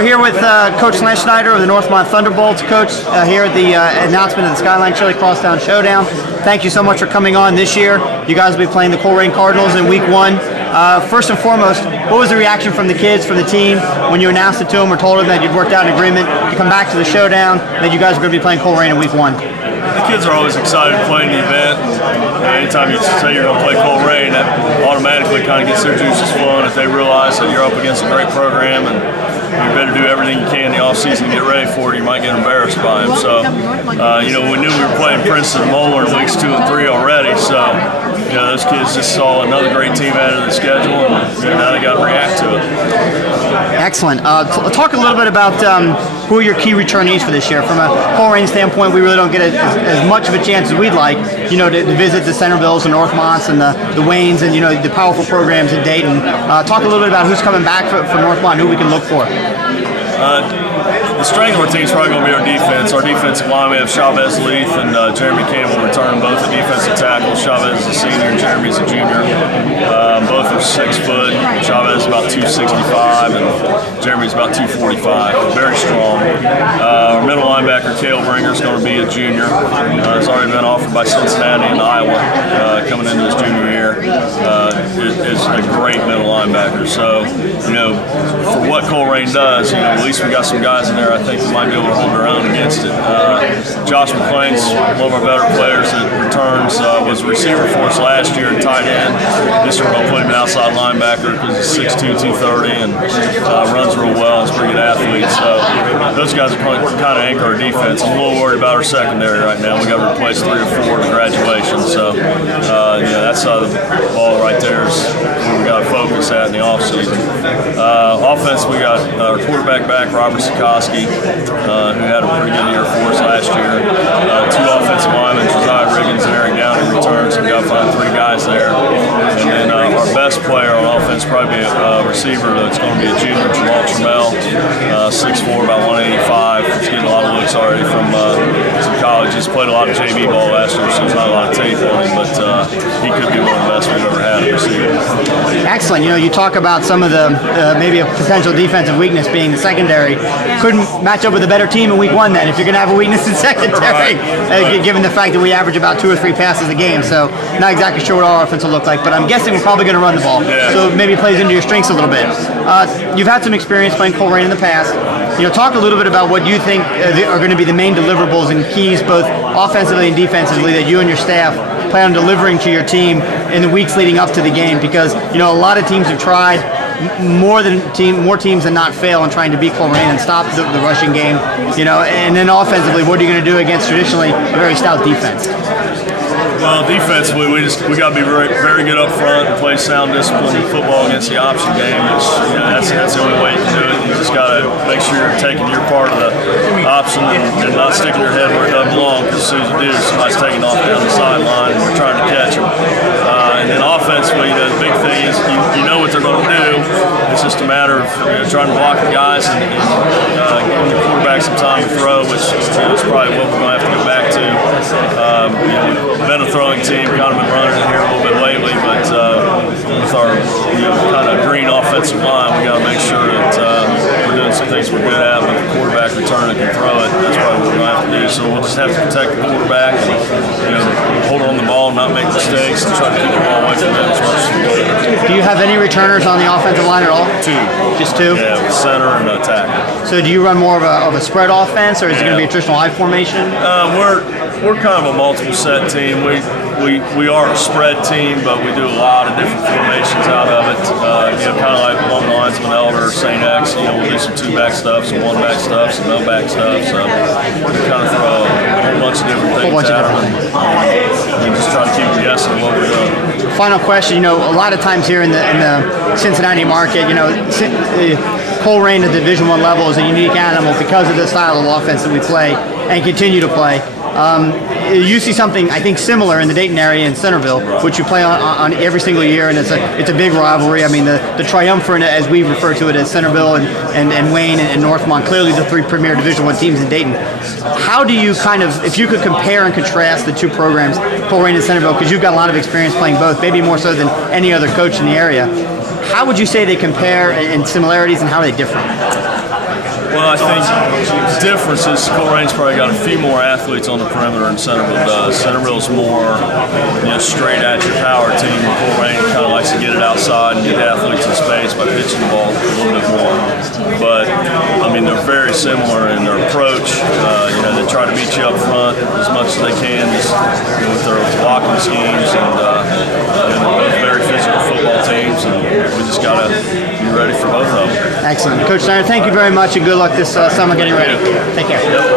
We're here with Coach Lance Schneider of the Northmont Thunderbolts. Coach, here at the announcement of the Skyline Chili Crosstown Showdown. Thank you so much for coming on this year. You guys will be playing the Coleraine Cardinals in Week 1. First and foremost, what was the reaction from the kids, from the team, when you announced it to them or told them that you'd worked out an agreement to come back to the Showdown, that you guys are going to be playing Coleraine in Week 1? The kids are always excited to play in the event. Anytime you say you're going to play Coleraine, that automatically kind of gets their juices flowing if they realize that you're up against a great program and you better do everything you can in the offseason to get ready for it. You might get embarrassed by them. So, we knew we were playing Princeton and Moeller in weeks 2 and 3 already. So, those kids just saw another great team added to the schedule, and now they got to react to it. Excellent. Talk a little bit about who are your key returnees for this year. From a Coleraine standpoint, we really don't get as much of a chance as we'd like, to visit the Centervilles and Northmonts and the Waynes and, the powerful programs in Dayton. Talk a little bit about who's coming back for Northmont, who we can look for. The strength of our team is probably going to be our defense. Our defensive line, we have Chavez Leith and Jeremy Campbell returning both at defensive tackle. Chavez is a senior and Jeremy's a junior. Both are 6 foot. Chavez is about 265 and Jeremy's about 245. Very strong. Our middle linebacker, Cale Bringer, is going to be a junior. Has already been offered by Cincinnati and Iowa coming into his junior year. Is a great middle linebacker. So, for what Coleraine does, at least we got some guys in there I think we might be able to hold our own against it. Josh McClain's one of our better players that returns, was a receiver for us last year and tight end. This year we're going to put him an outside linebacker because he's 6'2", 230 and runs real well. He's a pretty good athlete. So those guys are going to kind of anchor our defense. I'm a little worried about our secondary right now. We got to replace 3 or 4 to graduation. So that side of the ball right there is where we got to focus at in the offseason. Offense, we got our quarterback back, Robert Sikoski, who had a pretty good year for us last year. 2 offensive linemen, Josiah Riggins and Eric Downey returns. So we got to find 3 guys there. And then our best player on offense probably a receiver that's going to be a junior, Jamal Trammell, 6'4", about 185. He's getting a lot of looks already from some college. He's played a lot of JV ball last year, so there's not a lot of tape on him, but he could be one of the best we've ever had at receiver. Excellent. You talk about some of the maybe a potential defensive weakness being the secondary. Couldn't match up with a better team in Week 1 then if you're going to have a weakness in secondary, given the fact that we average about 2 or 3 passes a game. So not exactly sure what our offense will look like, but I'm guessing we're probably going to run the ball. Yeah. So maybe it plays into your strengths a little bit. You've had some experience playing Coleraine in the past. Talk a little bit about what you think are going to be the main deliverables and keys, both offensively and defensively, that you and your staff plan on delivering to your team in the weeks leading up to the game, because a lot of teams have tried more teams than not fail in trying to beat Coleraine and stop the rushing game. And then offensively, what are you going to do against traditionally a very stout defense? Well, defensively, we got to be very, very good up front and play sound disciplined football against the option game. Which, that's the only way you can do it. You just got to make sure you're taking your part of the option and not sticking your head where it doesn't belong. Because as soon as you do, somebody's taking off down the sideline and we're trying to catch them. And then offensively, the big thing is you know what they're going to do. It's just a matter of trying to block the guys and giving the quarterback some time to throw, which is probably what we're going to have to go back to. We've been a throwing team, kind of been running it here a little bit lately, but with our kind of green offensive line, we got to make sure that we're doing some things we're good at with the quarterback return that can throw it. That's probably what we're going to have to do. So we'll just have to protect the quarterback and hold on the ball, not make mistakes, and try to keep the ball away from them as much as we can. Do you have any returners on the offensive line at all? 2. Just 2? Yeah, center and tackle. So do you run more of a spread offense, or is it going to be a traditional I formation? We're kind of a multiple set team. We are a spread team, but we do a lot of different formations out of it. Kind of like along the lines of an Elder or St. X. We'll do some 2-back stuff, some 1-back stuff, some no-back stuff. So we kind of throw a whole bunch of different things at them. And just try to keep them guessing what we're doing. Final question. A lot of times here in the Cincinnati market, Coleraine at the Division I level is a unique animal because of the style of offense that we play and continue to play. You see something, I think, similar in the Dayton area in Centerville, which you play on every single year, and it's a big rivalry. I mean, the triumvirate, as we refer to it, as Centerville and Wayne and Northmont, clearly the 3 premier Division I teams in Dayton. How do you if you could compare and contrast the 2 programs, Coleraine and Centerville, because you've got a lot of experience playing both, maybe more so than any other coach in the area, how would you say they compare in similarities and how are they differ? Well, I think the difference is Colerain's probably got a few more athletes on the perimeter than Centerville does. Centerville's more, straight at your power team. Colerain kind of likes to get it outside and get athletes in space by pitching the ball a little bit more. But I mean, they're very similar in their approach. They try to beat you up front as much as they can, just with their blocking schemes, and they're both very physical football teams, and we just got to be ready for both of them. Excellent. Coach Snyder, thank you very much, and good luck this summer getting ready. Take care. Yep.